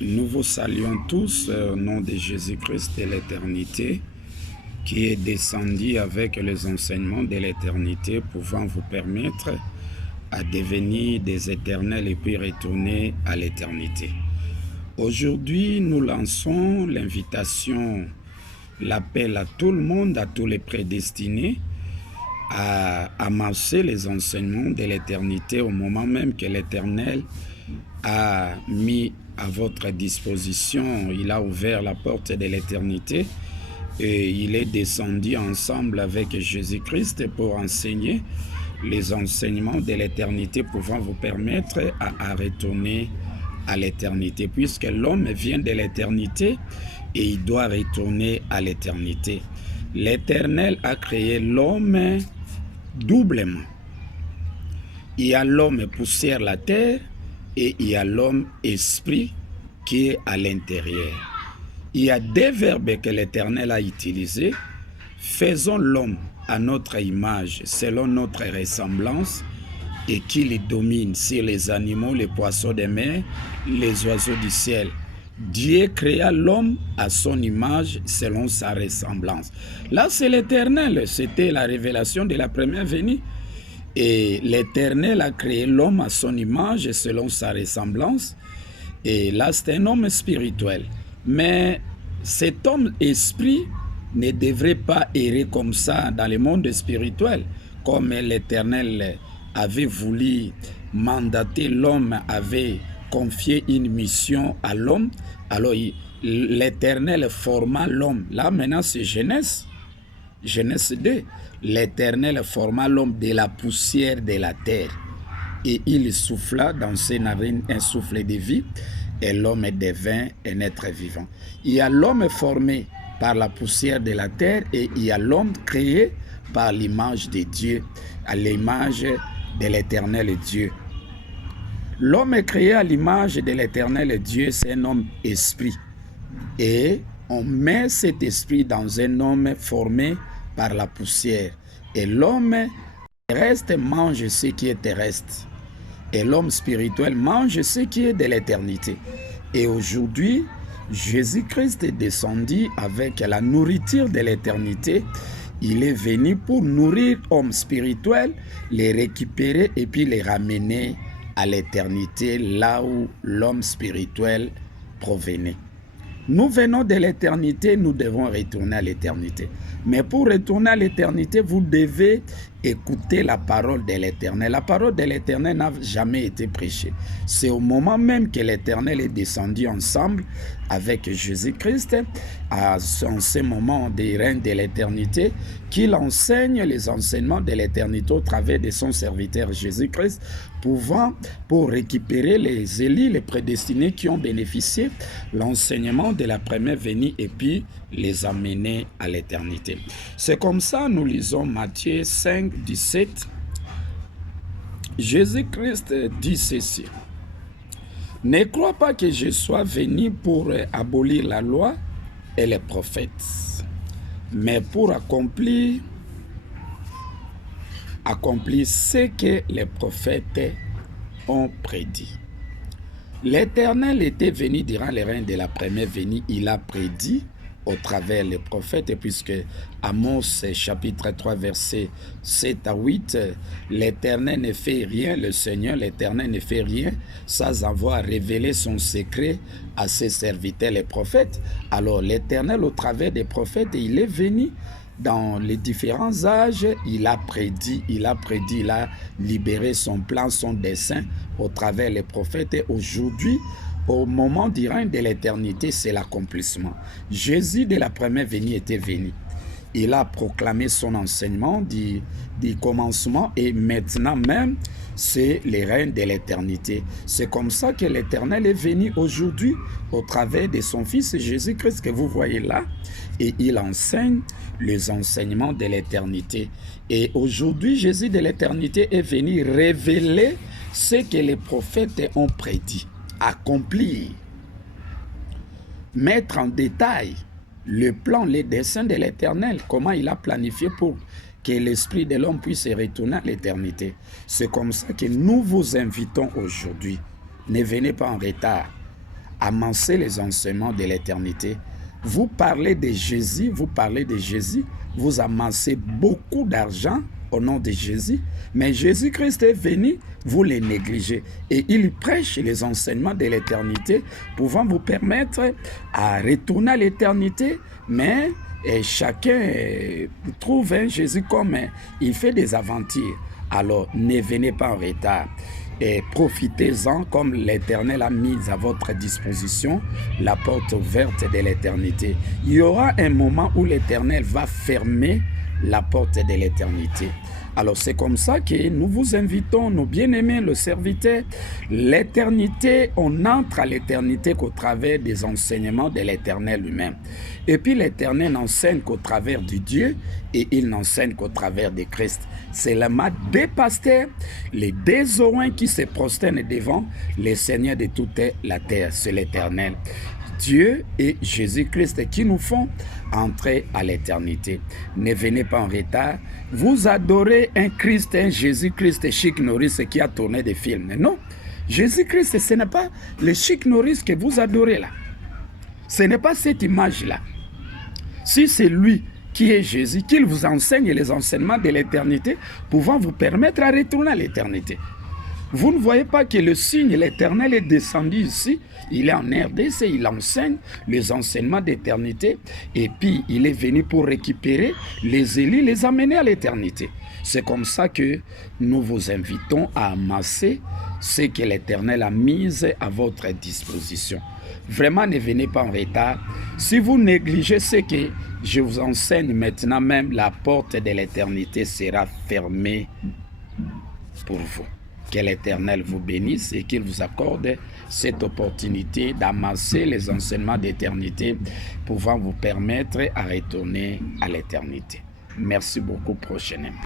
Nous vous saluons tous au nom de Jésus-Christ de l'éternité qui est descendu avec les enseignements de l'éternité pouvant vous permettre à devenir des éternels et puis retourner à l'éternité. Aujourd'hui, nous lançons l'invitation, l'appel à tout le monde, à tous les prédestinés, à amasser les enseignements de l'éternité au moment même que l'Éternel a mis à votre disposition. Il a ouvert la porte de l'éternité et il est descendu ensemble avec Jésus-Christ pour enseigner les enseignements de l'éternité pouvant vous permettre à retourner à l'éternité, puisque l'homme vient de l'éternité et il doit retourner à l'éternité. L'Éternel a créé l'homme doublement. Il y a l'homme poussière, la terre, et il y a l'homme esprit qui est à l'intérieur. Il y a deux verbes que l'Éternel a utilisés. Faisons l'homme à notre image, selon notre ressemblance, et qu'il domine sur les animaux, les poissons des mers, les oiseaux du ciel. Dieu créa l'homme à son image, selon sa ressemblance. Là, c'est l'Éternel. C'était la révélation de la première venue. Et l'Éternel a créé l'homme à son image, selon sa ressemblance. Et là, c'est un homme spirituel. Mais cet homme esprit ne devrait pas errer comme ça dans le monde spirituel, comme l'Éternel avait voulu mandater l'homme, avait confié une mission à l'homme. Alors l'Éternel forma l'homme. Là maintenant c'est Genèse 2. L'Éternel forma l'homme de la poussière de la terre et il souffla dans ses narines un souffle de vie et l'homme devint un être vivant. Il y a l'homme formé par la poussière de la terre et il y a l'homme créé par l'image de Dieu, à l'image de l'Éternel Dieu. L'homme créé à l'image de l'Éternel Dieu, c'est un homme esprit. Et on met cet esprit dans un homme formé par la poussière. Et l'homme terrestre mange ce qui est terrestre. Et l'homme spirituel mange ce qui est de l'éternité. Et aujourd'hui, Jésus-Christ est descendu avec la nourriture de l'éternité. Il est venu pour nourrir l'homme spirituel, les récupérer et puis les ramener à l'éternité, là où l'homme spirituel provenait. Nous venons de l'éternité, nous devons retourner à l'éternité. Mais pour retourner à l'éternité, vous devez écouter la parole de l'Éternel. La parole de l'Éternel n'a jamais été prêchée. C'est au moment même que l'Éternel est descendu ensemble avec Jésus-Christ, en ce moment des règnes de l'éternité, qu'il enseigne les enseignements de l'éternité au travers de son serviteur Jésus-Christ, pour récupérer les élus, les prédestinés qui ont bénéficié l'enseignement de la première venue et puis les amener à l'éternité. C'est comme ça, nous lisons Matthieu 5, 17. Jésus-Christ dit ceci: ne crois pas que je sois venu pour abolir la loi et les prophètes, mais pour accomplir ce que les prophètes ont prédit. L'Éternel était venu durant les règnes de la première venue. Il a prédit au travers les prophètes, puisque Amos chapitre 3 verset 7 à 8, l'Éternel ne fait rien, le Seigneur l'Éternel ne fait rien sans avoir révélé son secret à ses serviteurs les prophètes. Alors l'Éternel au travers des prophètes, il est venu dans les différents âges, il a prédit, il a libéré son plan, son dessein au travers des prophètes. Et aujourd'hui, au moment du règne de l'éternité, c'est l'accomplissement. Jésus de la première venue était venu. Il a proclamé son enseignement du commencement et maintenant même, c'est le règne de l'éternité. C'est comme ça que l'Éternel est venu aujourd'hui au travers de son Fils Jésus-Christ que vous voyez là. Et il enseigne les enseignements de l'éternité. Et aujourd'hui, Jésus de l'éternité est venu révéler ce que les prophètes ont prédit, accomplir, mettre en détail le plan, les desseins de l'Éternel, comment il a planifié pour que l'esprit de l'homme puisse retourner à l'éternité. C'est comme ça que nous vous invitons aujourd'hui. Ne venez pas en retard. amasser les enseignements de l'éternité. Vous parlez de Jésus, vous amassez beaucoup d'argent au nom de Jésus, mais Jésus-Christ est venu, vous les négligez. Et il prêche les enseignements de l'éternité, pouvant vous permettre à retourner à l'éternité, mais chacun trouve Jésus comme il fait des aventures. Alors ne venez pas en retard. Et profitez-en comme l'Éternel a mis à votre disposition la porte ouverte de l'éternité. Il y aura un moment où l'Éternel va fermer la porte de l'éternité. Alors c'est comme ça que nous vous invitons, nos bien-aimés, le serviteur. L'éternité, on entre à l'éternité qu'au travers des enseignements de l'Éternel lui-même. Et puis l'Éternel n'enseigne qu'au travers du Dieu et il n'enseigne qu'au travers de Christ. C'est le mat des pasteurs, les deux oreilles qui se prosternent devant les seigneurs de toute la terre. C'est l'Éternel. Dieu et Jésus-Christ qui nous font entrer à l'éternité. Ne venez pas en retard. Vous adorez un Christ, un Jésus-Christ Chic Norris qui a tourné des films. Non, Jésus-Christ, ce n'est pas le Chic Norris que vous adorez là. Ce n'est pas cette image-là. Si c'est lui qui est Jésus, qu'il vous enseigne les enseignements de l'éternité, pouvant vous permettre à retourner à l'éternité. Vous ne voyez pas que le signe, l'Éternel est descendu ici, il est en RDC, il enseigne les enseignements d'éternité, et puis il est venu pour récupérer les élus, les amener à l'éternité. C'est comme ça que nous vous invitons à amasser ce que l'Éternel a mis à votre disposition. Vraiment, ne venez pas en retard. Si vous négligez ce que je vous enseigne maintenant, même la porte de l'éternité sera fermée pour vous. Que l'Éternel vous bénisse et qu'il vous accorde cette opportunité d'amasser les enseignements d'éternité pouvant vous permettre à retourner à l'éternité. Merci beaucoup prochainement.